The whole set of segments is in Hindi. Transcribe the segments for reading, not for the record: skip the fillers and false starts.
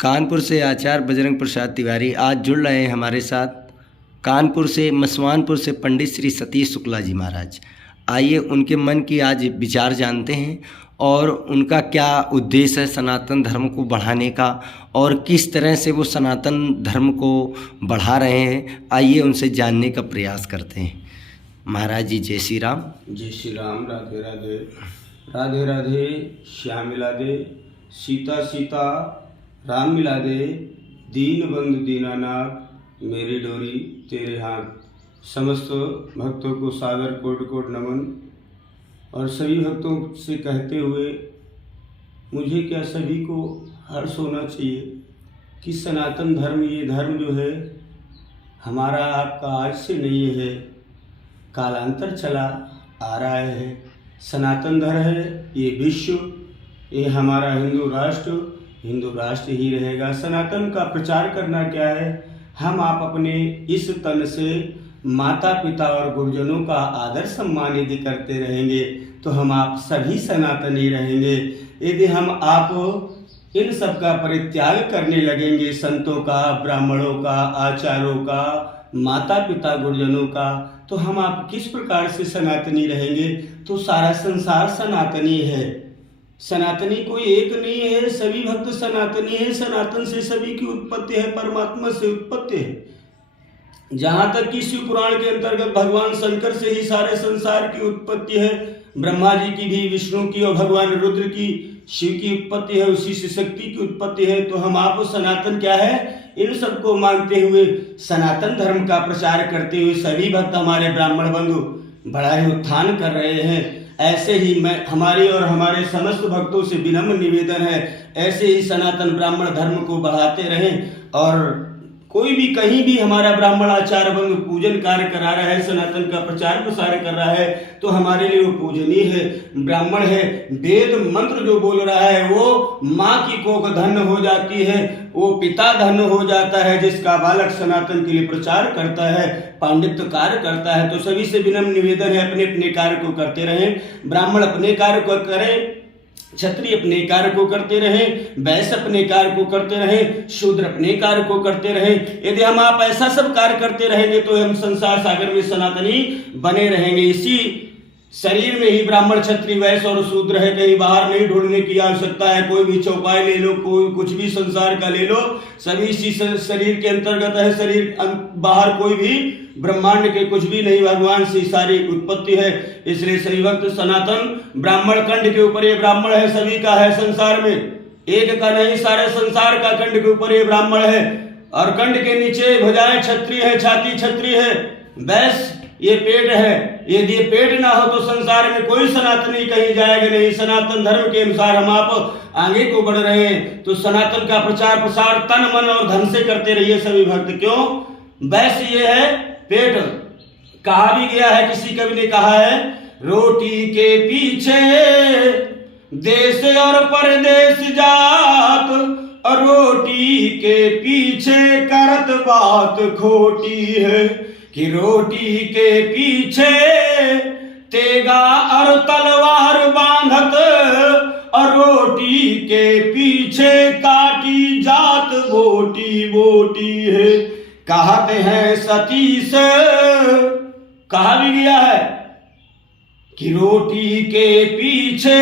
कानपुर से आचार्य बजरंग प्रसाद तिवारी आज जुड़ रहे हैं हमारे साथ। कानपुर से मसवानपुर से पंडित श्री सतीश शुक्ला जी महाराज। आइए उनके मन की आज विचार जानते हैं और उनका क्या उद्देश्य है सनातन धर्म को बढ़ाने का और किस तरह से वो सनातन धर्म को बढ़ा रहे हैं। आइए उनसे जानने का प्रयास करते हैं। महाराज जी जय श्री राम। जय श्री राम। राधे राधे। राधे राधे। श्याम मिला दे, सीता सीता राम मिला दे, दीन बंधु दीनानाथ मेरी डोरी तेरे हाथ। समस्त भक्तों को सादर कोटि कोटि नमन। और सभी भक्तों से कहते हुए मुझे क्या सभी को हर्ष होना चाहिए कि सनातन धर्म, ये धर्म जो है हमारा आपका आज से नहीं है, कालांतर चला आ रहा है। सनातन धर्म है ये विश्व, ये हमारा हिंदू राष्ट्र ही रहेगा। सनातन का प्रचार करना क्या है, हम आप अपने इस तन से माता पिता और गुरुजनों का आदर सम्मान यदि करते रहेंगे तो हम आप सभी सनातनी रहेंगे। यदि हम आप इन सब का परित्याग करने लगेंगे, संतों का, ब्राह्मणों का, आचार्यों का, माता पिता गुरुजनों का, तो हम आप किस प्रकार से सनातनी रहेंगे। तो सारा संसार सनातनी है। सनातनी कोई एक नहीं है, सभी भक्त सनातनी है। सनातन से सभी की उत्पत्ति है, परमात्मा से उत्पत्ति है। जहाँ तक कि शिव पुराण के अंतर्गत भगवान शंकर से ही सारे संसार की उत्पत्ति है। ब्रह्मा जी की भी, विष्णु की और भगवान रुद्र की, शिव की उत्पत्ति है, उसी से शक्ति की उत्पत्ति है। तो हम आप सनातन क्या है, इन सबको मानते हुए सनातन धर्म का प्रचार करते हुए सभी भक्त हमारे ब्राह्मण बंधु बड़ा ही उत्थान कर रहे हैं। ऐसे ही मैं हमारे और हमारे समस्त भक्तों से विनम्र निवेदन है, ऐसे ही सनातन ब्राह्मण धर्म को बढ़ाते रहें। और कोई भी कहीं भी हमारा ब्राह्मण आचार्य बंधु पूजन कार्य करा रहा है, सनातन का प्रचार प्रसार कर रहा है, तो हमारे लिए वो पूजनीय है, ब्राह्मण है। वेद मंत्र जो बोल रहा है वो माँ की कोख धन्य हो जाती है, वो पिता धन्य हो जाता है जिसका बालक सनातन के लिए प्रचार करता है, पांडित्य कार्य करता है। तो सभी से विनम्र निवेदन है, अपने अपने कार्य को करते रहें। ब्राह्मण अपने कार्य को करें, क्षत्रिय अपने कार्य को करते रहें, वैश्य अपने कार्य को करते रहें, शूद्र अपने कार्य को करते रहें। यदि हम आप ऐसा सब कार्य करते रहेंगे तो हम संसार सागर में सनातनी बने रहेंगे। इसी शरीर में ही ब्राह्मण, क्षत्रिय, वैश्य और शूद्र है, कहीं बाहर नहीं ढूंढने की आवश्यकता है। कोई भी चौपाई ले लो, कोई कुछ भी संसार का ले लो, सभी इसी शरीर के अंतर्गत है। शरीर बाहर कोई भी ब्रह्मांड के कुछ भी नहीं, भगवान से सारी उत्पत्ति है। इसलिए सभी भक्त सनातन ब्राह्मण कंठ के ऊपर ये ब्राह्मण है, सभी का है संसार में, एक का नहीं, सारे संसार का कंठ के ऊपर ये ब्राह्मण है। और कंठ के नीचे भुजाएं क्षत्रिय है, छाती क्षत्रिय है, वैश्य ये पेट है। यदि ये पेट ना हो तो संसार में कोई सनातनी कहीं जाएगा नहीं। सनातन धर्म के अनुसार हम आप आगे को बढ़ रहे हैं। तो सनातन का प्रचार प्रसार तन मन और धन से करते रहिए सभी भक्त। क्यों? वैसे ये है पेट। कहा भी गया है, किसी कवि ने कहा है, रोटी के पीछे देश और परदेश जात, और रोटी के पीछे करत बात खोटी है। कि रोटी के पीछे तेगा और तलवार बांधत, और रोटी के पीछे काटी जात बोटी बोटी है। कहते हैं सतीश, कहा भी गया है कि रोटी के पीछे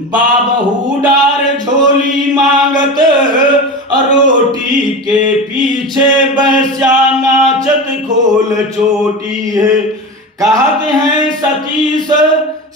बाबहू डार झोली मांगत, और रोटी के पीछे वैश्या नाचत खोल चोटी है। कहते हैं सतीश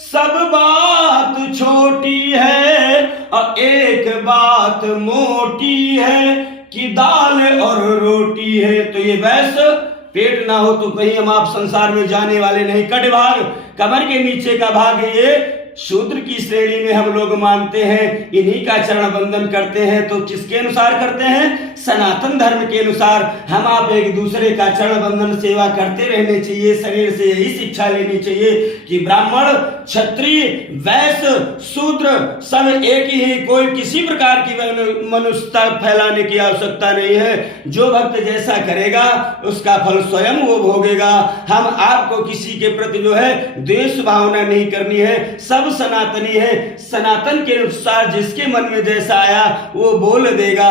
सब बात छोटी है, और एक बात मोटी है कि दाल और रोटी है। तो ये वैश्य पेट ना हो तो कहीं हम आप संसार में जाने वाले नहीं। कट भाग, कमर के नीचे का भाग ये शूद्र की श्रेणी में हम लोग मानते हैं, इन्हीं का चरण बंदन करते हैं। तो किसके अनुसार करते हैं? सनातन धर्म के अनुसार। हम आप एक दूसरे का चरण बंदन सेवा करते रहने चाहिए। शरीर से यही शिक्षा लेनी चाहिए कि ब्राह्मण, क्षत्रिय, वैश्य, शूद्र सब एक ही है। कोई किसी प्रकार की मनुष्यता फैलाने की आवश्यकता नहीं है। जो भक्त जैसा करेगा उसका फल स्वयं वो भोगेगा। हम आपको किसी के प्रति जो है द्वेष भावना नहीं करनी है। सब सनातनी है। सनातन के अनुसार जिसके मन में जैसा आया वो बोल देगा।